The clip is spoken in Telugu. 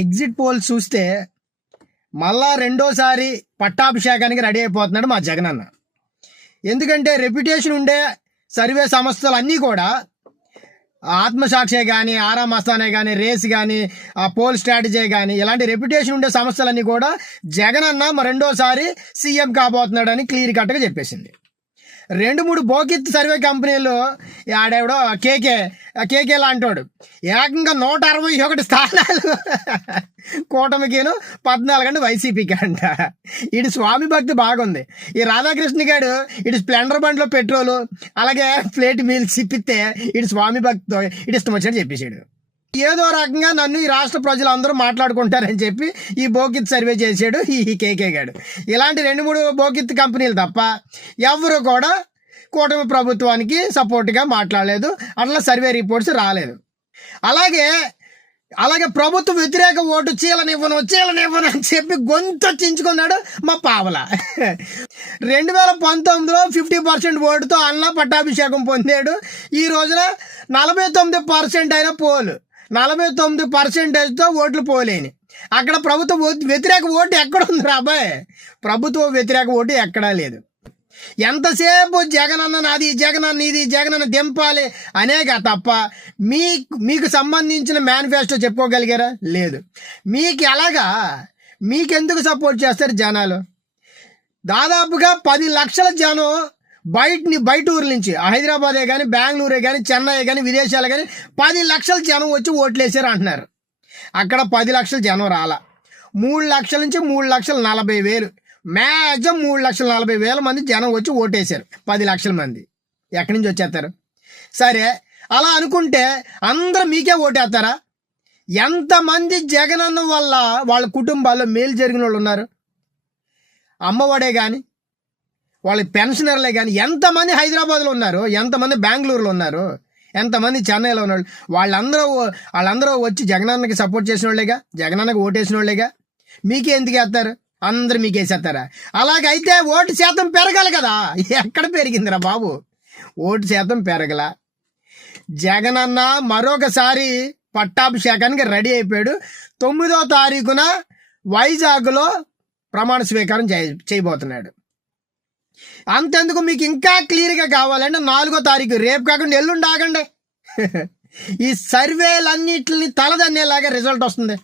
ఎగ్జిట్ పోల్స్ చూస్తే మళ్ళా రెండోసారి పట్టాభిషేకానికి రెడీ అయిపోతున్నాడు మా జగనన్న. ఎందుకంటే రెప్యుటేషన్ ఉండే సర్వే సంస్థలు అన్నీ కూడా ఆత్మసాక్షే కానీ, ఆరా మస్తానే కానీ, రేస్ కానీ, పోల్ స్ట్రాటజీ కానీ, ఇలాంటి రెప్యుటేషన్ ఉండే సంస్థలన్నీ కూడా జగనన్న రెండోసారి సీఎం కాబోతున్నాడని క్లియర్ కట్గా చెప్పేసింది. 2-3 బోకిత్ సర్వే కంపెనీలు ఆడేవడో కేకే లాంటోడు ఏకంగా 161 స్థానాలు కూటమికిను 14 అంటే వైసీపీకి అంట. ఇటు స్వామి భక్తి బాగుంది. ఈ రాధాకృష్ణ గారు ఇటు స్ప్లెండర్ బండిలో పెట్రోలు అలాగే ప్లేట్ మీల్స్ ఇప్పిస్తే ఇటు స్వామి భక్తితో ఇటు ఇష్టం వచ్చినట్టు చెప్పేసాడు. ఏదో రకంగా నన్ను ఈ రాష్ట్ర ప్రజలందరూ మాట్లాడుకుంటారని చెప్పి ఈ బోకిత్ సర్వే చేసాడు ఈ కేకే గాడు. ఇలాంటి 2-3 బోకిత్ కంపెనీలు తప్ప ఎవరు కూడా కూటమి ప్రభుత్వానికి సపోర్ట్గా మాట్లాడలేదు. అట్లా సర్వే రిపోర్ట్స్ రాలేదు. అలాగే ప్రభుత్వ వ్యతిరేక ఓటు చీలనివ్వను అని చెప్పి గొంతు చించుకున్నాడు మా పావల. 2019లో 50% ఓటుతో అన్న పట్టాభిషేకం పొందాడు. ఈ రోజున 49% అయిన పోలు 49%తో ఓట్లు పోలేని. అక్కడ ప్రభుత్వ వ్యతిరేక ఓటు ఎక్కడుంది రాబాయ్? ప్రభుత్వ వ్యతిరేక ఓటు ఎక్కడా లేదు. ఎంతసేపు జగనన్న నాది, జగనన్న ఇది, జగనన్న దింపాలి అనేగా తప్ప మీకు సంబంధించిన మేనిఫెస్టో చెప్పుకోగలిగారా? లేదు. మీకెందుకు సపోర్ట్ చేస్తారు జనాలు? దాదాపుగా 10 లక్షల జనం బయట ఊర్ల నుంచి హైదరాబాదే కానీ, బెంగళూరే కానీ, చెన్నై కానీ, విదేశాలు కానీ 10 లక్షల జనం వచ్చి ఓట్లేసారు అంటున్నారు. అక్కడ 10 లక్షల జనం రాలా. 3 లక్షల నుంచి 3,40,000 మ్యాక్సిమం 3,40,000 మంది జనం వచ్చి ఓటేశారు. 10 లక్షల మంది ఎక్కడి నుంచి వచ్చేస్తారు? సరే, అలా అనుకుంటే అందరూ మీకే ఓటేస్తారా? ఎంతమంది జగనన్న వల్ల వాళ్ళ కుటుంబాల్లో మేలు జరిగిన వాళ్ళు ఉన్నారు? అమ్మఒడే కానీ, వాళ్ళ పెన్షనర్లే కానీ ఎంతమంది హైదరాబాద్లో ఉన్నారు, ఎంతమంది బెంగళూరులో ఉన్నారు, ఎంతమంది చెన్నైలో ఉన్నారు? వాళ్ళందరూ వచ్చి జగనన్నకి సపోర్ట్ చేసిన వాళ్ళేగా, జగనన్నకి ఓటేసిన వాళ్ళేగా. మీకే ఎందుకు వేస్తారు? అందరు మీకేసేస్తారా? అలాగైతే ఓటు శాతం పెరగాలి కదా. ఎక్కడ పెరిగిందిరా బాబు? ఓటు శాతం పెరగల. జగనన్న మరొకసారి పట్టాభిషేకానికి రెడీ అయిపోయాడు. 9వ తారీఖున వైజాగ్లో ప్రమాణ స్వీకారం చేయబోతున్నాడు. అంతెందుకు, మీకు ఇంకా క్లియర్గా కావాలంటే 4వ తారీఖు, రేపు కాకుండా ఎల్లుండి ఆగండి. ఈ సర్వేలన్నిటిని తలదన్నేలాగా రిజల్ట్ వస్తుంది.